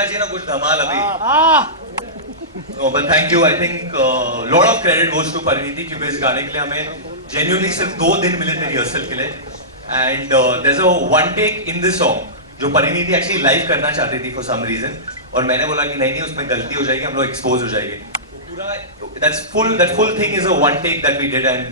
होना चाहिए ना कुछ धमाल अभी. Oh, but thank you. I think lot of credit goes to Parineeti क्योंकि इस गाने के लिए हमें genuinely सिर्फ 2 दिन मिले थे रिहर्सल के लिए. And there's a one take in this song जो परिणीति actually live करना चाहती थी for some reason. और मैंने बोला कि नहीं उसमें गलती हो जाएगी, हम लोग expose हो जाएंगे. पूरा that full thing is a one take that we did and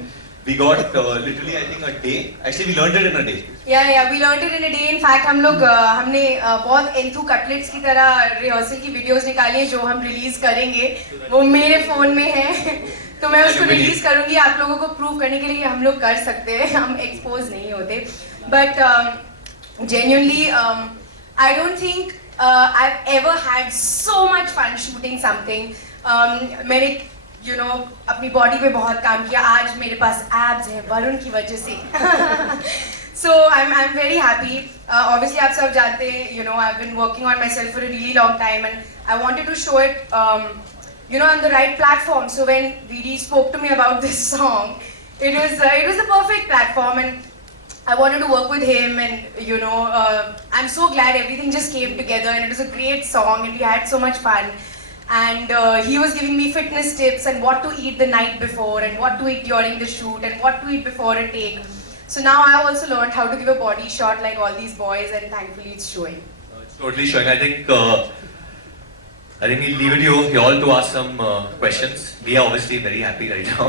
we got literally I think a day. Actually we learned it in a day. Yeah, we learned it in a day. In fact हम लोग हमने बहुत enthu cutlets की तरह rehearsal की videos निकाली है जो हम रिलीज करेंगे. वो मेरे फोन में है तो मैं उसको रिलीज करूंगी आप लोगों को प्रूव करने के लिए हम लोग कर सकते हैं, हम एक्सपोज नहीं होते. But genuinely I don't think I've ever had so much fun shooting something. मैंने अपनी बॉडी पे बहुत काम किया. आज मेरे पास एब्स है वरुण की वजह से. So I'm very happy. Obviously आप सब जानते हैं, I've been working on myself for a really long time and I wanted to show it on the right platform. So when VD spoke to me about this song, it was the perfect platform and I wanted to work with him and I'm so glad everything just came together and it was a great song and we had so much fun. And he was giving me fitness tips and what to eat the night before and what to eat during the shoot and what to eat before a take. So now I also learned how to give a body shot like all these boys and thankfully it's showing. It's totally showing. I think we'll leave it to you all to ask some questions. We are obviously very happy right now.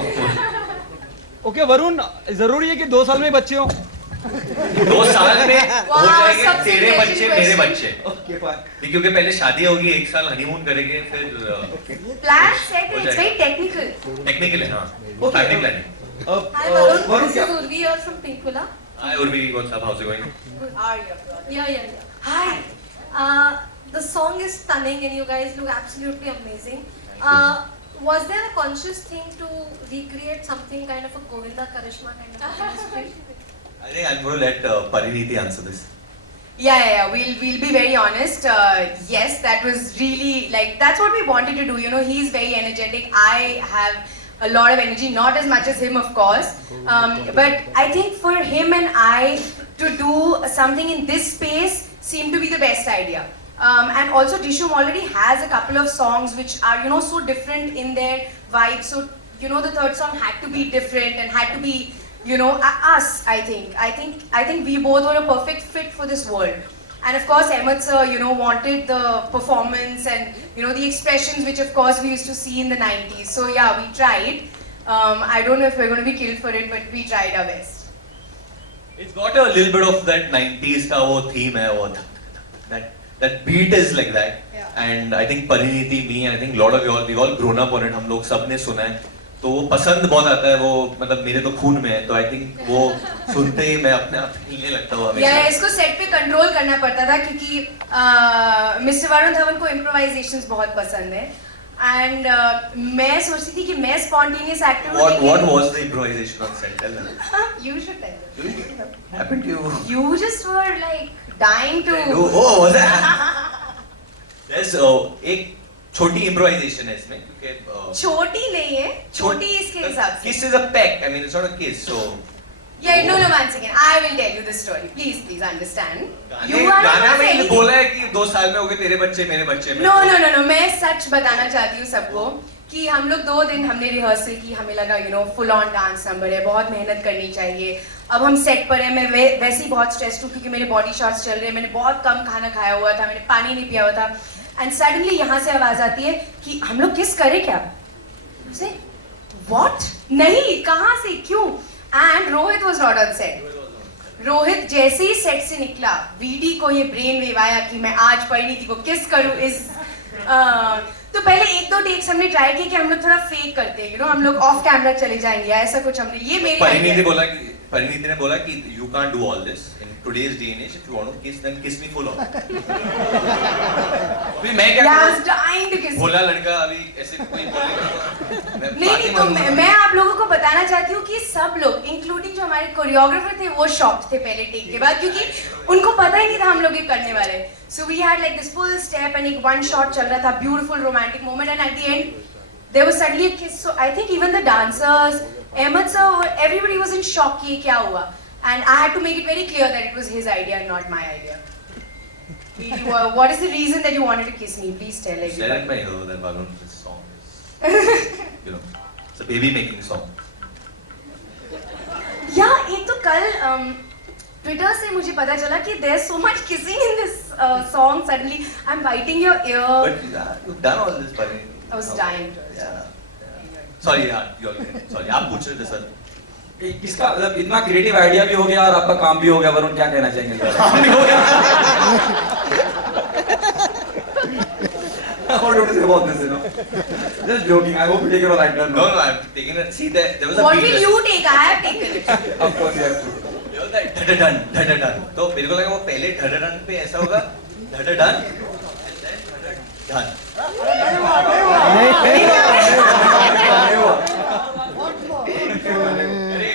Okay, Varun, जरूरी है कि 2 साल में बच्चे हो? 2 साल में हो जाएंगे तेरे बच्चे मेरे बच्चे. क्योंकि पहले शादी होगी 1 साल हनीमून करेंगे फिर Plan set, it's very technical. Technical है. हाँ, family planning. Hi Varun, this is Urvi, you're from Pinkula. Hi Urvi, what's up? How's it going? Good. Are you? Yeah. Hi. The song is stunning and you guys look absolutely amazing. Was there a conscious thing to recreate something kind of a Govinda Karishma kind of chemistry? I think I'm going to let Parineeti answer this. Yeah. We'll be very honest. Yes, that was really that's what we wanted to do. He's very energetic. I have a lot of energy, not as much as him, of course. But I think for him and I to do something in this space seemed to be the best idea. And also Dishum already has a couple of songs which are so different in their vibe. So the third song had to be different and had to be us. I think we both were a perfect fit for this world. And of course Ahmed sir wanted the performance and the expressions which of course we used to see in the 90s. So yeah, we tried. I don't know if we're going to be killed for it, but we tried our best. It's got a little bit of that 90s का वो theme है, वो that beat is like that. Yeah. And I think Parineeti, me, and I think a lot of you all, we've all grown up on it. हम लोग सबने सुना है, तो वो पसंद बहुत आता है. वो मतलब मेरे तो खून में है, तो I think वो सुनते ही मैं अपने आप हिलने लगता हूँ हमेशा. Yeah, इसको सेट पे कंट्रोल करना पड़ता था क्योंकि मिस्टर वरुण धवन को इम्प्रोवाइजेशंस बहुत पसंद है. And मैं सोचती थी कि मैं spontaneous actor हूँ. What was the improvisation on set? Tell them. You should tell them. Happened to you? You just were dying to. Oh, was that? There's एक छोटी improvisation है इसमें क्योंकि छोटी नहीं है, छोटी इसके हिसाब से. Kiss is a peck. I mean, it's not a kiss. So. Yeah, no, one second. I will tell you the story. Please understand. गाना में बोला है कि 2 साल में हो गए तेरे बच्चे मेरे बच्चे. No. मैं सच बताना चाहती हूँ सबको कि हम लोग 2 दिन हमने रिहर्सल की. हमें लगा फुल ऑन डांस नंबर है, बहुत मेहनत करनी चाहिए. अब हम सेट पर हैं. मैं वैसे ही बहुत स्ट्रेस्ड हूँ क्योंकि मेरे बॉडी शॉट्स चल रहे हैं. मैंने बहुत कम खाना खाया हुआ था, मैंने पानी नहीं पिया हुआ था. एंड सडनली यहाँ से आवाज आती है कि हम लोग किस करें क्या. व्हाट? नहीं, कहाँ से, क्यों? And Rohit was not on set. Rohit जैसे ही सेट से निकला, वीडी को ये ब्रेन वेव आया कि मैं आज परिणीति को किस करूं. तो पहले 1-2 टेक्स हमने ट्राई किए कि हम लोग थोड़ा फेक करते हैं, हम लोग ऑफ कैमरा चले जाएंगे, ऐसा कुछ हमने. ये मेरी परिणीति ने बोला कि you can't do all this in today's day and age. If you want to kiss, then kiss me full on. अभी मैं क्या करूं? बोला लड़का अभी ऐसे कोई बोलेगा. नहीं तो मैं आप लोगों को बताना चाहती हूँ कि सब लोग इंक्लूडिंग जो हमारे कोरियोग्राफर थे वो शॉक्ड थे पहले टेक के बाद क्योंकि उनको पता ही नहीं था हम लोग ये करने वाले. So we had this full step and एक one shot चल रहा था, beautiful romantic moment, and at the end there was suddenly a kiss. So I think even the dancers, Ahmed sir, everybody was in shock कि क्या हुआ. And I had to make it very clear that it was his idea and not my idea. What is the reason that you wanted to kiss me? Please tell Said everyone. in my ear that Varun, this song is, you know, it's a baby making song. Yeah, एक तो कल Twitter से मुझे पता चला कि there's so much kissing in this song. Suddenly, I'm biting your ear. But you've done all this, Parveen. I was dying. Yeah. Sorry, yeah, you're sorry. आप पूछ रहे थे सर. इसका मतलब इतना क्रिएटिव आइडिया भी हो गया और आपका काम भी हो गया। वरुण क्या कहना चाहेंगे? काम भी हो गया। What do you say about this, you know? Just joking. I hope you take it all right. No, no, I'm taking it. See, there was a What beat. will you take? I have taken it. Of course, you have to. You know that धड़धड़न. तो मेरे को लगा वो पहले धड़धड़न पे ऐसा होगा धड़धड़न and then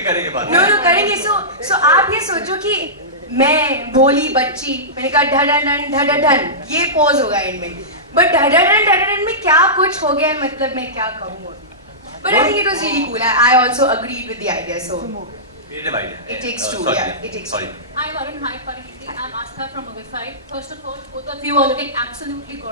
करेंगे बात. No, no, करेंगे. So आप ये सोचो कि मैं भोली बच्ची, मैंने कहा ढडन ढडन, ये पोज होगा इनमें. But ढडन में क्या कुछ हो गया है, मतलब मैं क्या कहूँ. But I think it was really cool. I also agreed with the idea. So creative idea. it takes two. Sorry. Yeah, it takes two. Sorry. Hi Varun, hi Parveen. I'm Astha from Mumbai. First of all, both of you are looking absolutely gorgeous.